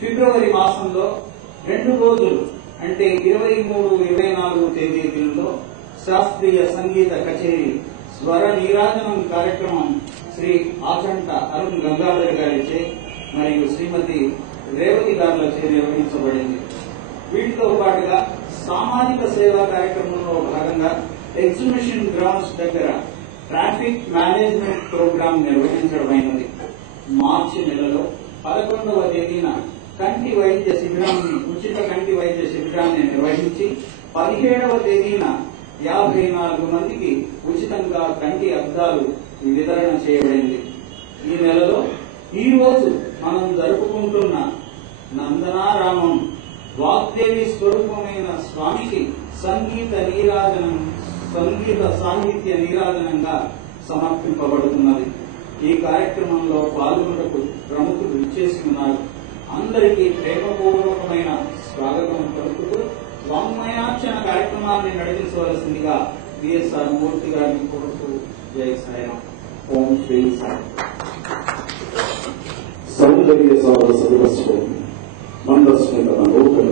ఫిబ్రవరి మాసంలో 2 రోజులు అంటే 23-24 తేదీల్లో శాస్త్రీయ సంగీత కచేరీ స్వర నీరాజనం కార్యక్రమం శ్రీ ఆచంట అరుణ్ గంగాధర్ గారిచే మరియు శ్రీమతి రేవతి గారిచే నిర్వహించబడింది. వీటితో పాటుగా సామాజిక సేవా కార్యక్రమంలో భాగంగా ఎగ్జిబిషన్ గ్రౌండ్స్ దగ్గర ట్రాఫిక్ మేనేజ్మెంట్ ప్రోగ్రాం నిర్వహించడమైనది. మార్చి నెలలో 11వ తేదీన కంటి వైద్య శిబిరాన్ని ఉచిత కంటి వైద్య శిబిరాన్ని నిర్వహించి 17వ తేదీన 54 మందికి ఉచితంగా కంటి అద్దాలు వితరణ చేయబడింది. ఈ నెలలో ఈ రోజు మనం జరుపుకుంటున్న నందనారామం వాగ్దేవి స్వరూపమైన స్వామికి సాహిత్య నీరాజనంగా సమర్పింపబడుతున్నది. ఈ కార్యక్రమంలో పాల్గొనకు ప్రముఖులు ఇచ్చేసి ఉన్నారు. అందరికీ ప్రేమపూర్వకమైన స్వాగతం పలుకుతూ వాంగ్మయార్చన కార్యక్రమాన్ని నడిపించవలసిందిగా బిఎస్ఆర్ మూర్తి గారిని కోరుతూ జై సాయిరాం. ఓం శ్రీ సాయి. సౌందర్య సార సర్వస్వం మందస్మిత నోకల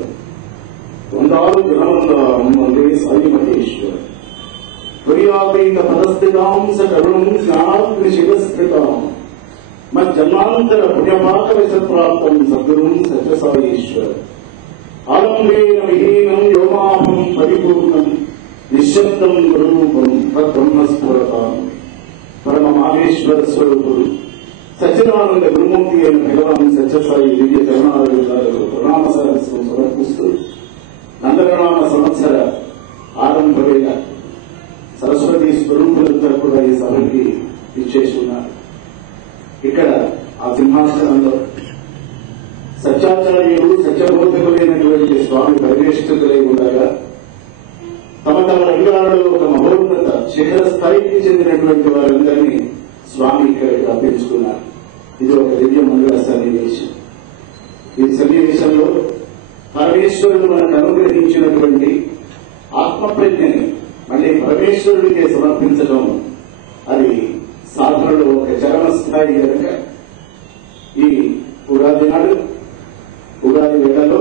వందాలు గ్రామంలో వందే సాయి మహేశ్వర ప్రియాతీత పదస్థితాం సకరుణం జ్ఞానాగ్ని శివస్థితాం మజ్జన్మాంతర పుణ్యపాక విషప్రాప్తం సద్గురుం సత్యసాయీశ్వర ఆలంబేన విహీనం యోమాభం పరిపూర్ణం నిశ్శబ్దం గురురూపం తద్బ్రహ్మస్ఫురతాం పరమ మాహేశ్వర స్వరూపుడు సచ్చిదానంద గురుమూర్తి అయిన భగవాన్ సత్యసాయి దివ్య చరణాలకు ప్రణామ సరస్సు సమర్పిస్తూ నందగరామ సంవత్సర ఆరంభవేళ సరస్వతి స్వరూపులందరూ కూడా ఈ సభకి ఇచ్చేస్తున్నారు. ఇక్కడ ఆ సింహాసనంలో సత్యాచార్యులు సత్యబోధకులైనటువంటి స్వామి పరివేష్టితులై ఉండగా తమ తమ రంగాలలో ఒక మహోన్నత శిఖర స్థాయికి చెందినటువంటి వారందరినీ స్వామి ఇక్కడికి రప్పించుకున్నారు. ఇది ఒక దివ్య మంగళ సన్నివేశం. ఈ సన్నివేశంలో పరమేశ్వరుడు మనకు అనుగ్రహించినటువంటి ఆత్మప్రజ్ఞని మళ్ళీ పరమేశ్వరుడికే సమర్పించడం అది సాధనలో ఒక చరమ స్థాయి కనుక ఈ ఉగాది నాడు ఉగాది వేళలో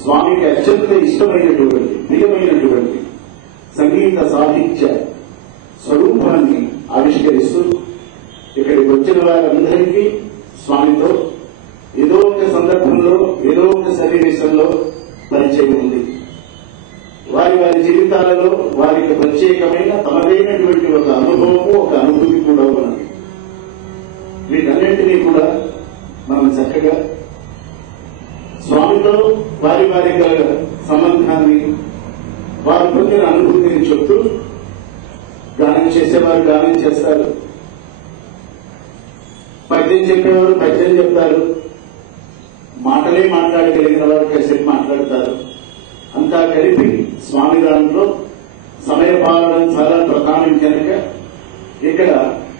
స్వామికి అత్యంత ఇష్టమైనటువంటి ప్రియమైనటువంటి సంగీత సాహిత్య స్వరూపాన్ని ఆవిష్కరిస్తూ ఇక్కడికి వచ్చిన వారందరికీ స్వామితో ఏదో ఒక సందర్భంలో ఏదో ఒక సన్నివేశంలో పరిచయం ఉంది. వారి వారి జీవితాలలో వారికి ప్రత్యేకమైన తమదైనటువంటి ఒక అనుభవము ఒక అనుభూతి కూడా ఉన్నది. వీటన్నింటినీ కూడా మనం చక్కగా స్వామితో వారి వారి సంబంధాన్ని వారి పొందిన అనుభూతిని చెప్తూ గానం చేసేవారు గానం చేస్తారు, పద్యం చెప్పేవారు పద్యం చెప్తారు, మాటలే మాట్లాడగలిగిన వారు కాసేపు మాట్లాడతారు. అంతా కలిపి స్వామి దాంట్లో సమయపాలన చాలా ప్రధానం కనుక ఇక్కడ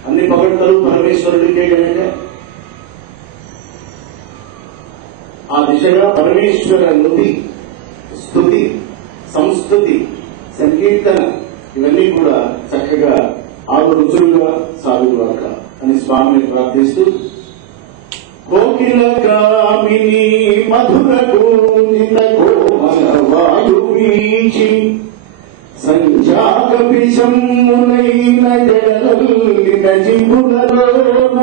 అన్ని పొగడ్తలు పరమేశ్వరుడికే కనుక ఆ దిశగా పరమేశ్వర నుతి స్తుతి సంస్కృతి సంకీర్తన ఇవన్నీ కూడా చక్కగా ఆరు రుచులుగా సాగుగాక అని స్వామిని ప్రార్థిస్తూ కోకిల కామిని మధుర గోవింద కోమల వాయు వీచి సంజాక విషమునైన జలలిన జిబులలోన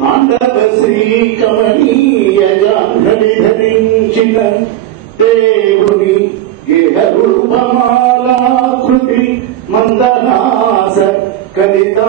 పాండవ శ్రీ కమనీయ జాహ్నవి ధరించిన దేవుని గేహ రూపమాలాకృతి మందహాస కవితా